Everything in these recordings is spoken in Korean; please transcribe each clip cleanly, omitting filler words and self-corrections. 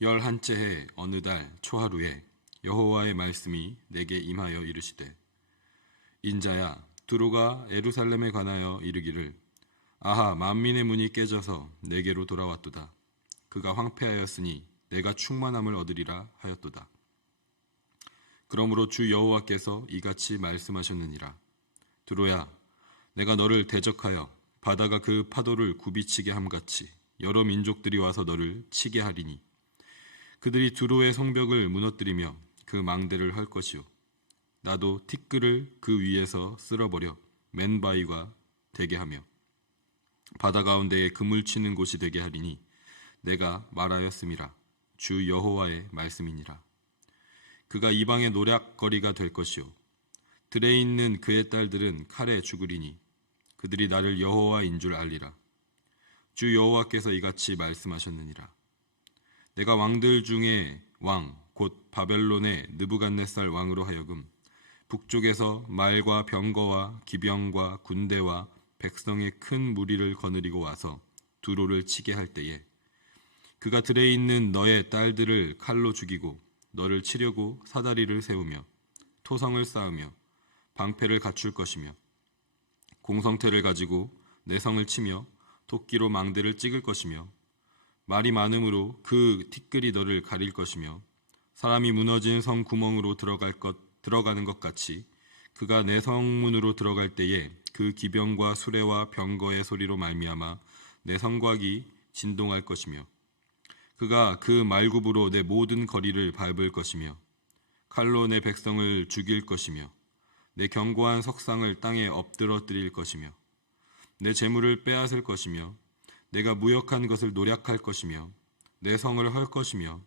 열한째 해 어느 달 초하루에 여호와의 말씀이 내게 임하여 이르시되 인자야 두로가 예루살렘에 관하여 이르기를 아하 만민의 문이 깨져서 내게로 돌아왔도다. 그가 황폐하였으니 내가 충만함을 얻으리라 하였도다. 그러므로 주 여호와께서 이같이 말씀하셨느니라. 두로야 내가 너를 대적하여 바다가 그 파도를 굽이치게 함같이 여러 민족들이 와서 너를 치게 하리니 그들이 두로의 성벽을 무너뜨리며 그 망대를 할 것이요 나도 티끌을 그 위에서 쓸어버려 맨바위가 되게 하며 바다 가운데에 그물 치는 곳이 되게 하리니 내가 말하였음이라. 주 여호와의 말씀이니라. 그가 이방의 노략거리가 될 것이요 들에 있는 그의 딸들은 칼에 죽으리니 그들이 나를 여호와인 줄 알리라. 주 여호와께서 이같이 말씀하셨느니라. 내가 왕들 중에 왕 곧 바벨론의 느부갓네살 왕으로 하여금 북쪽에서 말과 병거와 기병과 군대와 백성의 큰 무리를 거느리고 와서 두로를 치게 할 때에 그가 들에 있는 너의 딸들을 칼로 죽이고 너를 치려고 사다리를 세우며 토성을 쌓으며 방패를 갖출 것이며 공성태를 가지고 내 성을 치며 도끼로 망대를 찍을 것이며 말이 많음으로 그 티끌이 너를 가릴 것이며 사람이 무너진 성 구멍으로 들어가는 것 같이 그가 내 성문으로 들어갈 때에 그 기병과 수레와 병거의 소리로 말미암아 내 성곽이 진동할 것이며 그가 그 말굽으로 내 모든 거리를 밟을 것이며 칼로 내 백성을 죽일 것이며 내 견고한 석상을 땅에 엎드러뜨릴 것이며 내 재물을 빼앗을 것이며 내가 무역한 것을 노략할 것이며 내 성을 헐 것이며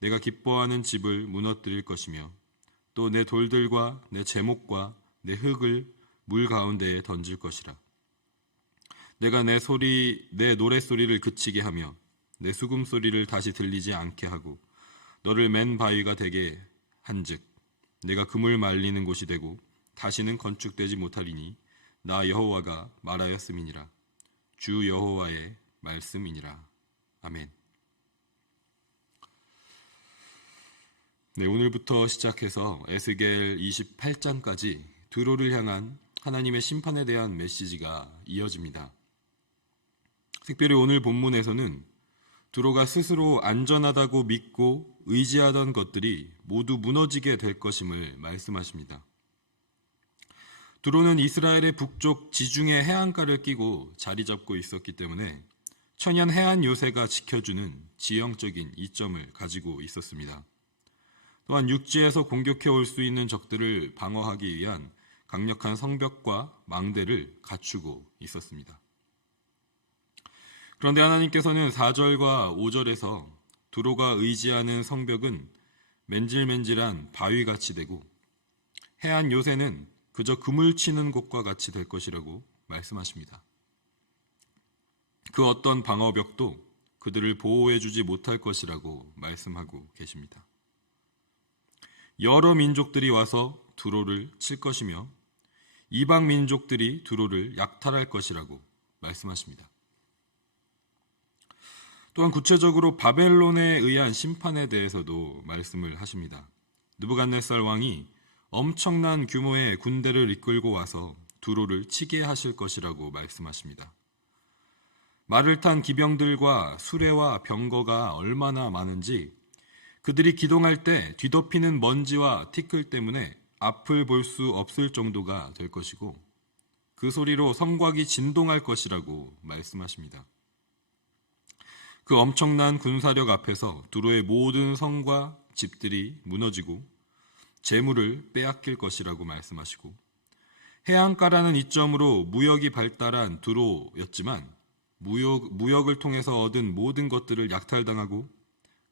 내가 기뻐하는 집을 무너뜨릴 것이며 또 내 돌들과 내 제목과 내 흙을 물 가운데에 던질 것이라. 내가 내 노랫소리를 그치게 하며 내 수금소리를 다시 들리지 않게 하고 너를 맨 바위가 되게 한즉 내가 그물 말리는 곳이 되고 다시는 건축되지 못하리니 나 여호와가 말하였음이니라. 주 여호와의 말씀이니라. 아멘. 네, 오늘부터 시작해서 에스겔 28장까지 두로를 향한 하나님의 심판에 대한 메시지가 이어집니다. 특별히 오늘 본문에서는 두로가 스스로 안전하다고 믿고 의지하던 것들이 모두 무너지게 될 것임을 말씀하십니다. 두로는 이스라엘의 북쪽 지중해 해안가를 끼고 자리 잡고 있었기 때문에 천연 해안 요새가 지켜주는 지형적인 이점을 가지고 있었습니다. 또한 육지에서 공격해 올 수 있는 적들을 방어하기 위한 강력한 성벽과 망대를 갖추고 있었습니다. 그런데 하나님께서는 4절과 5절에서 두로가 의지하는 성벽은 맨질맨질한 바위같이 되고 해안 요새는 그저 그물 치는 곳과 같이 될 것이라고 말씀하십니다. 그 어떤 방어벽도 그들을 보호해주지 못할 것이라고 말씀하고 계십니다. 여러 민족들이 와서 두로를 칠 것이며 이방 민족들이 두로를 약탈할 것이라고 말씀하십니다. 또한 구체적으로 바벨론에 의한 심판에 대해서도 말씀을 하십니다. 느부갓네살 왕이 엄청난 규모의 군대를 이끌고 와서 두로를 치게 하실 것이라고 말씀하십니다. 말을 탄 기병들과 수레와 병거가 얼마나 많은지 그들이 기동할 때 뒤덮이는 먼지와 티끌 때문에 앞을 볼 수 없을 정도가 될 것이고 그 소리로 성곽이 진동할 것이라고 말씀하십니다. 그 엄청난 군사력 앞에서 두로의 모든 성과 집들이 무너지고 재물을 빼앗길 것이라고 말씀하시고 해안가라는 이점으로 무역이 발달한 두로였지만 무역을 통해서 얻은 모든 것들을 약탈당하고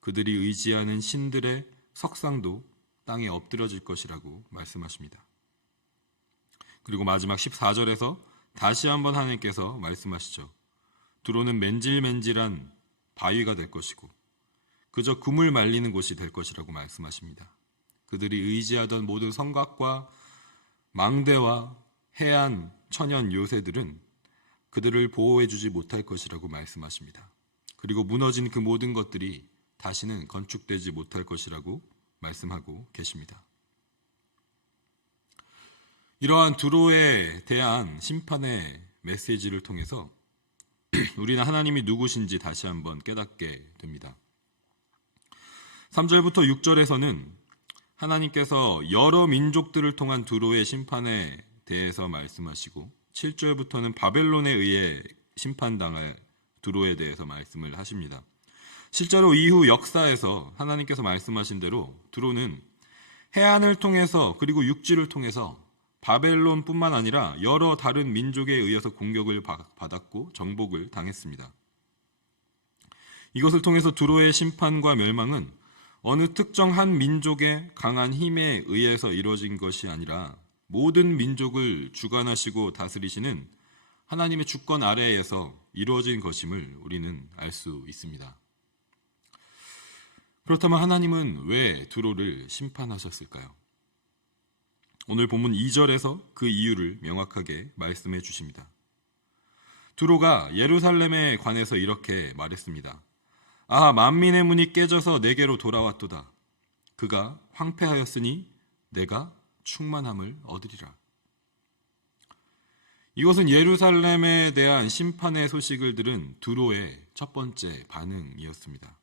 그들이 의지하는 신들의 석상도 땅에 엎드려질 것이라고 말씀하십니다. 그리고 마지막 14절에서 다시 한번 하나님께서 말씀하시죠. 두로는 맨질맨질한 바위가 될 것이고 그저 그물 말리는 곳이 될 것이라고 말씀하십니다. 그들이 의지하던 모든 성곽과 망대와 해안 천연 요새들은 그들을 보호해주지 못할 것이라고 말씀하십니다. 그리고 무너진 그 모든 것들이 다시는 건축되지 못할 것이라고 말씀하고 계십니다. 이러한 두로에 대한 심판의 메시지를 통해서 우리는 하나님이 누구신지 다시 한번 깨닫게 됩니다. 3절부터 6절에서는 하나님께서 여러 민족들을 통한 두로의 심판에 대해서 말씀하시고 7절부터는 바벨론에 의해 심판당할 두로에 대해서 말씀을 하십니다. 실제로 이후 역사에서 하나님께서 말씀하신 대로 두로는 해안을 통해서 그리고 육지를 통해서 바벨론뿐만 아니라 여러 다른 민족에 의해서 공격을 받았고 정복을 당했습니다. 이것을 통해서 두로의 심판과 멸망은 어느 특정 한 민족의 강한 힘에 의해서 이루어진 것이 아니라 모든 민족을 주관하시고 다스리시는 하나님의 주권 아래에서 이루어진 것임을 우리는 알 수 있습니다. 그렇다면 하나님은 왜 두로를 심판하셨을까요? 오늘 본문 2절에서 그 이유를 명확하게 말씀해 주십니다. 두로가 예루살렘에 관해서 이렇게 말했습니다. 아하, 만민의 문이 깨져서 내게로 돌아왔도다. 그가 황폐하였으니 내가 충만함을 얻으리라. 이것은 예루살렘에 대한 심판의 소식을 들은 두로의 첫 번째 반응이었습니다.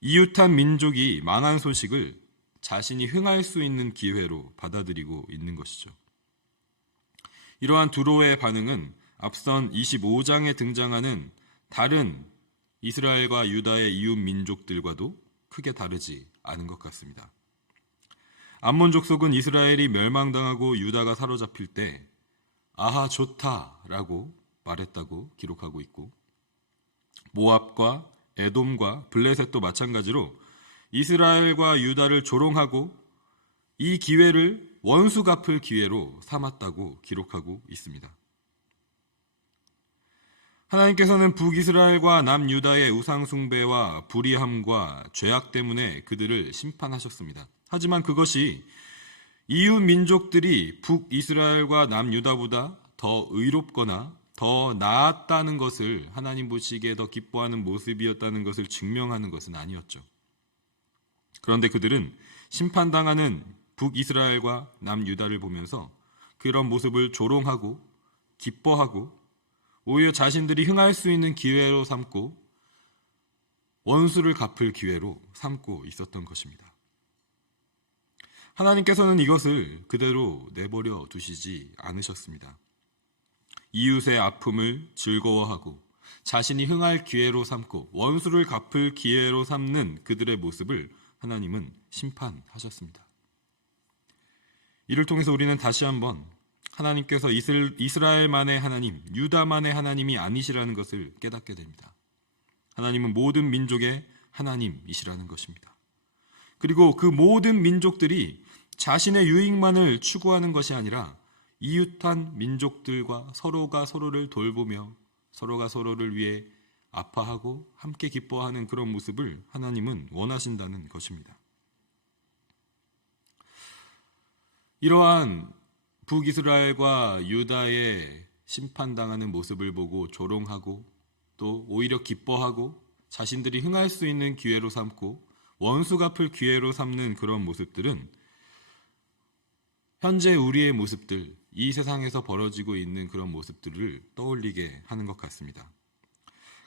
이웃한 민족이 망한 소식을 자신이 흥할 수 있는 기회로 받아들이고 있는 것이죠. 이러한 두로의 반응은 앞선 25장에 등장하는 다른 이스라엘과 유다의 이웃 민족들과도 크게 다르지 않은 것 같습니다. 암몬 족속은 이스라엘이 멸망당하고 유다가 사로잡힐 때 아하 좋다라고 말했다고 기록하고 있고, 모압과 에돔과 블레셋도 마찬가지로 이스라엘과 유다를 조롱하고 이 기회를 원수 갚을 기회로 삼았다고 기록하고 있습니다. 하나님께서는 북이스라엘과 남유다의 우상숭배와 불의함과 죄악 때문에 그들을 심판하셨습니다. 하지만 그것이 이웃 민족들이 북이스라엘과 남유다보다 더 의롭거나 더 나았다는 것을 하나님 보시기에 더 기뻐하는 모습이었다는 것을 증명하는 것은 아니었죠. 그런데 그들은 심판당하는 북이스라엘과 남유다를 보면서 그런 모습을 조롱하고 기뻐하고 오히려 자신들이 흥할 수 있는 기회로 삼고 원수를 갚을 기회로 삼고 있었던 것입니다. 하나님께서는 이것을 그대로 내버려 두시지 않으셨습니다. 이웃의 아픔을 즐거워하고 자신이 흥할 기회로 삼고 원수를 갚을 기회로 삼는 그들의 모습을 하나님은 심판하셨습니다. 이를 통해서 우리는 다시 한번 하나님께서 이스라엘만의 하나님, 유다만의 하나님이 아니시라는 것을 깨닫게 됩니다. 하나님은 모든 민족의 하나님이시라는 것입니다. 그리고 그 모든 민족들이 자신의 유익만을 추구하는 것이 아니라 이웃한 민족들과 서로가 서로를 돌보며 서로가 서로를 위해 아파하고 함께 기뻐하는 그런 모습을 하나님은 원하신다는 것입니다. 이러한 북이스라엘과 유다의 심판당하는 모습을 보고 조롱하고 또 오히려 기뻐하고 자신들이 흥할 수 있는 기회로 삼고 원수 갚을 기회로 삼는 그런 모습들은 현재 우리의 모습들, 이 세상에서 벌어지고 있는 그런 모습들을 떠올리게 하는 것 같습니다.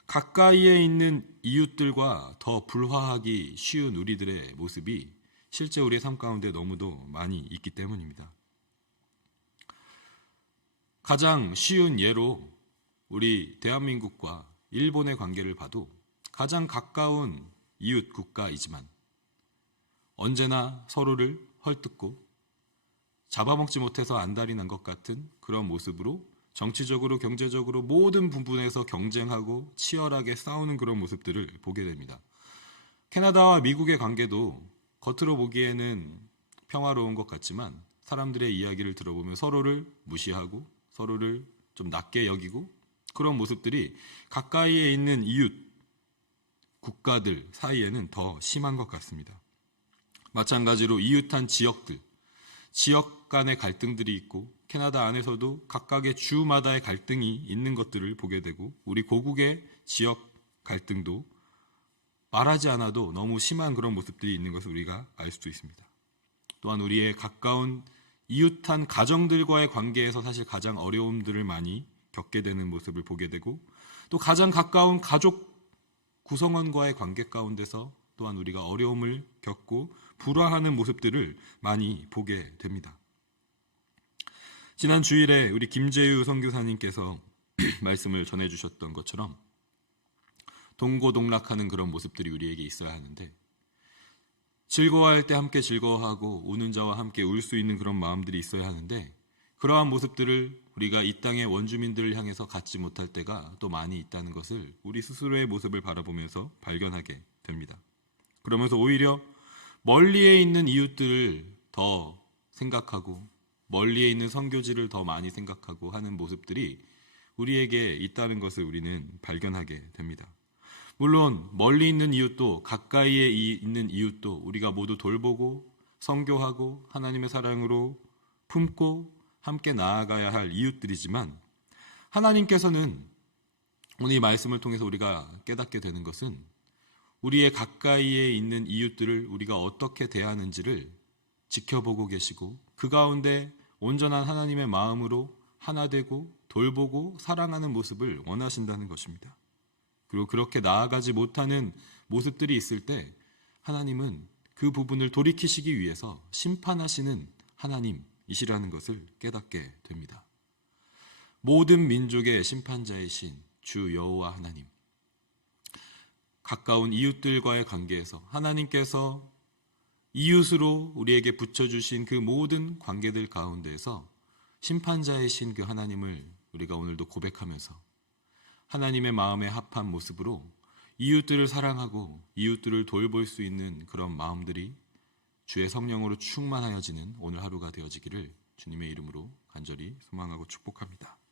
가까이에 있는 이웃들과 더 불화하기 쉬운 우리들의 모습이 실제 우리의 삶 가운데 너무도 많이 있기 때문입니다. 가장 쉬운 예로 우리 대한민국과 일본의 관계를 봐도 가장 가까운 이웃 국가이지만 언제나 서로를 헐뜯고 잡아먹지 못해서 안달이 난 것 같은 그런 모습으로 정치적으로 경제적으로 모든 부분에서 경쟁하고 치열하게 싸우는 그런 모습들을 보게 됩니다. 캐나다와 미국의 관계도 겉으로 보기에는 평화로운 것 같지만 사람들의 이야기를 들어보면 서로를 무시하고 서로를 좀 낮게 여기고 그런 모습들이 가까이에 있는 이웃 국가들 사이에는 더 심한 것 같습니다. 마찬가지로 이웃한 지역들, 지역 간의 갈등들이 있고 캐나다 안에서도 각각의 주마다의 갈등이 있는 것들을 보게 되고 우리 고국의 지역 갈등도 말하지 않아도 너무 심한 그런 모습들이 있는 것을 우리가 알 수도 있습니다. 또한 우리의 가까운 이웃한 가정들과의 관계에서 사실 가장 어려움들을 많이 겪게 되는 모습을 보게 되고, 또 가장 가까운 가족 구성원과의 관계 가운데서 또한 우리가 어려움을 겪고 불화하는 모습들을 많이 보게 됩니다. 지난 주일에 우리 김재유 선교사님께서 말씀을 전해주셨던 것처럼 동고동락하는 그런 모습들이 우리에게 있어야 하는데, 즐거워할 때 함께 즐거워하고 우는 자와 함께 울 수 있는 그런 마음들이 있어야 하는데, 그러한 모습들을 우리가 이 땅의 원주민들을 향해서 갖지 못할 때가 또 많이 있다는 것을 우리 스스로의 모습을 바라보면서 발견하게 됩니다. 그러면서 오히려 멀리에 있는 이웃들을 더 생각하고 멀리에 있는 선교지를 더 많이 생각하고 하는 모습들이 우리에게 있다는 것을 우리는 발견하게 됩니다. 물론 멀리 있는 이웃도 가까이에 있는 이웃도 우리가 모두 돌보고 선교하고 하나님의 사랑으로 품고 함께 나아가야 할 이웃들이지만, 하나님께서는 오늘 이 말씀을 통해서 우리가 깨닫게 되는 것은 우리의 가까이에 있는 이웃들을 우리가 어떻게 대하는지를 지켜보고 계시고, 그 가운데 온전한 하나님의 마음으로 하나 되고 돌보고 사랑하는 모습을 원하신다는 것입니다. 그리고 그렇게 나아가지 못하는 모습들이 있을 때 하나님은 그 부분을 돌이키시기 위해서 심판하시는 하나님이시라는 것을 깨닫게 됩니다. 모든 민족의 심판자이신 주 여호와 하나님, 가까운 이웃들과의 관계에서 하나님께서 이웃으로 우리에게 붙여주신 그 모든 관계들 가운데에서 심판자이신 그 하나님을 우리가 오늘도 고백하면서 하나님의 마음에 합한 모습으로 이웃들을 사랑하고 이웃들을 돌볼 수 있는 그런 마음들이 주의 성령으로 충만하여지는 오늘 하루가 되어지기를 주님의 이름으로 간절히 소망하고 축복합니다.